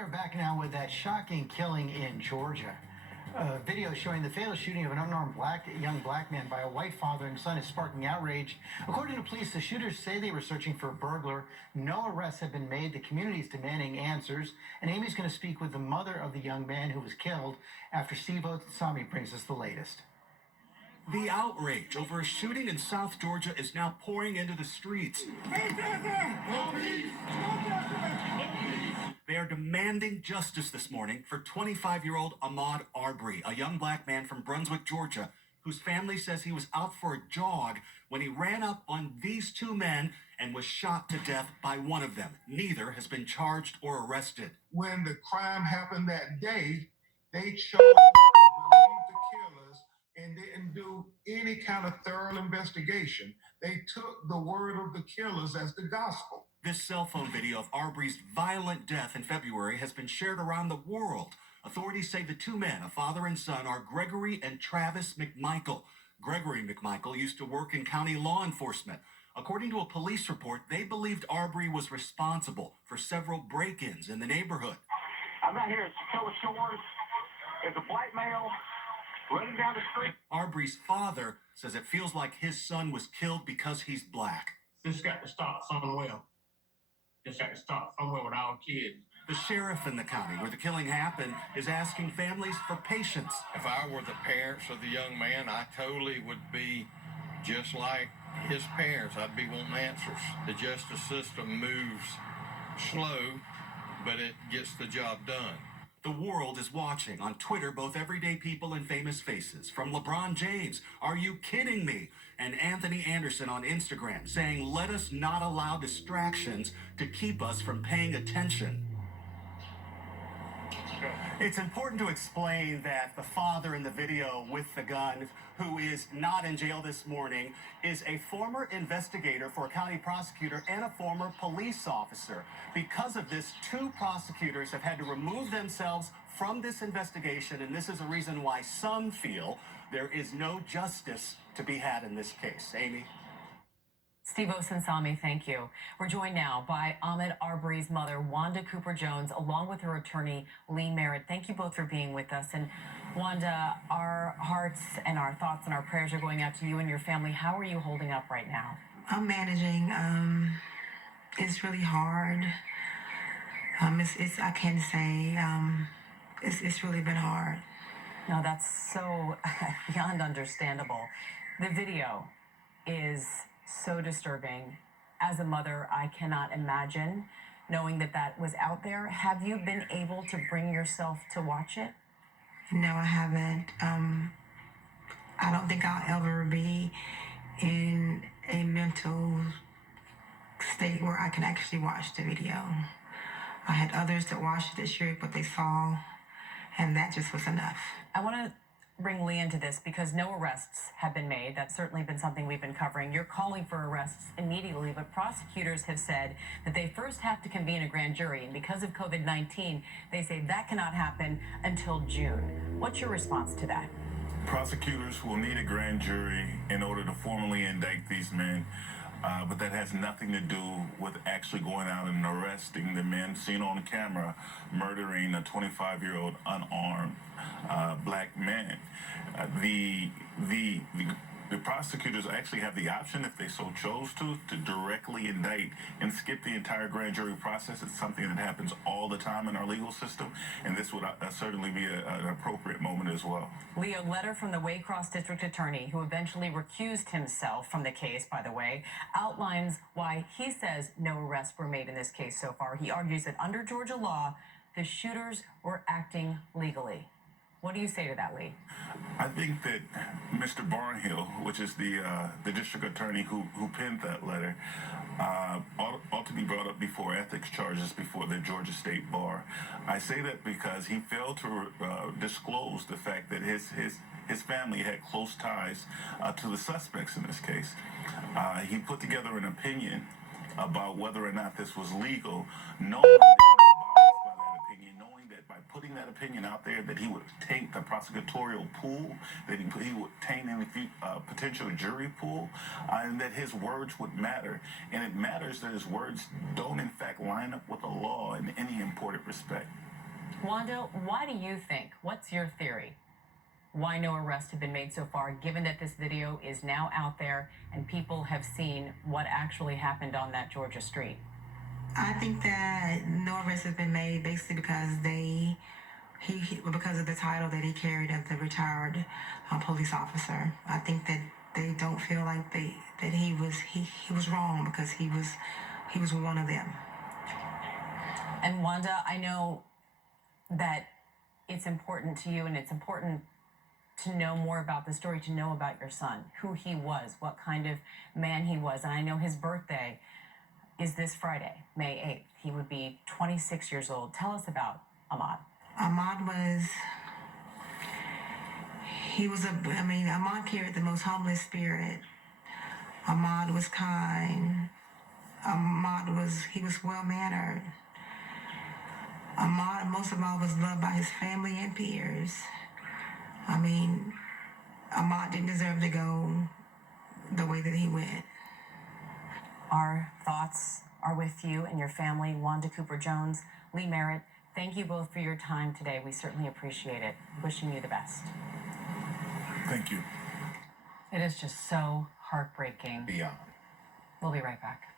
We are back now with that shocking killing in Georgia. A video showing the fatal shooting of an unarmed young black man by a white father and son is sparking outrage. According to police, the shooters say they were searching for a burglar. No arrests have been made. The community is demanding answers. And Amy's going to speak with the mother of the young man who was killed after Steve Osensami brings us the latest. The outrage over a shooting in South Georgia is now pouring into the streets. They are demanding justice this morning for 25-year-old Ahmaud Arbery, a young black man from Brunswick, Georgia, whose family says he was out for a jog when he ran up on these two men and was shot to death by one of them. Neither has been charged or arrested. When the crime happened that day, they chose to believe the killers and didn't do any kind of thorough investigation. They took the word of the killers as the gospel. This cell phone video of Arbery's violent death in February has been shared around the world. Authorities say the two men, a father and son, are Gregory and Travis McMichael. Gregory McMichael used to work in county law enforcement. According to a police report, they believed Arbery was responsible for several break-ins in the neighborhood. I'm out here at Killer Shores. There's a black male running down the street. Arbery's father says it feels like his son was killed because he's black. This got to stop somewhere. This got to stop somewhere with our kids. The sheriff in the county where the killing happened is asking families for patience. If I were the parents of the young man, I totally would be just like his parents. I'd be wanting answers. The justice system moves slow, but it gets the job done. The world is watching. On Twitter, both everyday people and famous faces. From LeBron James, "Are you kidding me?" and Anthony Anderson on Instagram saying, "Let us not allow distractions to keep us from paying attention." It's important to explain that the father in the video with the gun, who is not in jail this morning, is a former investigator for a county prosecutor and a former police officer. Because of this, two prosecutors have had to remove themselves from this investigation, and this is a reason why some feel there is no justice to be had in this case. Amy? Steve Osensami, thank you. We're joined now by Ahmaud Arbery's mother, Wanda Cooper-Jones, along with her attorney, Lee Merritt. Thank you both for being with us. And Wanda, our hearts and our thoughts and our prayers are going out to you and your family. How are you holding up right now? I'm managing. It's really hard. I can't say. It's really been hard. No, that's so beyond understandable. The video is so disturbing. As a mother, I cannot imagine knowing that that was out there. Have you been able to bring yourself to watch it? No, I haven't. I don't think I'll ever be in a mental state where I can actually watch the video. I had others that watched it this year, but they saw, and that just was enough. I want to bring Lee into this because no arrests have been made. That's certainly been something we've been covering. You're calling for arrests immediately, but prosecutors have said that they first have to convene a grand jury, and because of COVID-19, they say that cannot happen until June. What's your response to that? Prosecutors will need a grand jury in order to formally indict these men, but that has nothing to do with actually going out and arresting the men seen on camera murdering a 25-year-old unarmed black man. The prosecutors actually have the option, if they so chose to directly indict and skip the entire grand jury process. It's something that happens all the time in our legal system, and this would certainly be an appropriate moment as well. Lee, a letter from the Waycross District Attorney, who eventually recused himself from the case, by the way, outlines why he says no arrests were made in this case so far. He argues that under Georgia law, the shooters were acting legally. What do you say to that, Lee? I think that Mr. Barnhill, which is the district attorney who penned that letter, ought to be brought up before ethics charges before the Georgia State Bar. I say that because he failed to disclose the fact that his family had close ties to the suspects in this case. He put together an opinion about whether or not this was legal, knowing that putting that opinion out there, that he would taint the prosecutorial pool, that he would taint any potential jury pool, and that his words would matter. And it matters that his words don't in fact line up with the law in any important respect. Wanda, why do you think, what's your theory, why no arrests have been made so far, given that this video is now out there and people have seen what actually happened on that Georgia street? I think that no arrest has been made basically because because of the title that he carried of the retired police officer. I think that they don't feel like that he was wrong because he was one of them. And Wanda, I know that it's important to you and it's important to know more about the story, to know about your son, who he was, what kind of man he was. And I know his birthday is this Friday, May 8th. He would be 26 years old. Tell us about Ahmaud. Ahmaud carried the most humblest spirit. Ahmaud was kind. He was well-mannered. Ahmaud, most of all, was loved by his family and peers. Ahmaud didn't deserve to go the way that he went. Our thoughts are with you and your family. Wanda Cooper Jones, Lee Merritt, thank you both for your time today. We certainly appreciate it. Wishing you the best. Thank you. It is just so heartbreaking. Beyond. We'll be right back.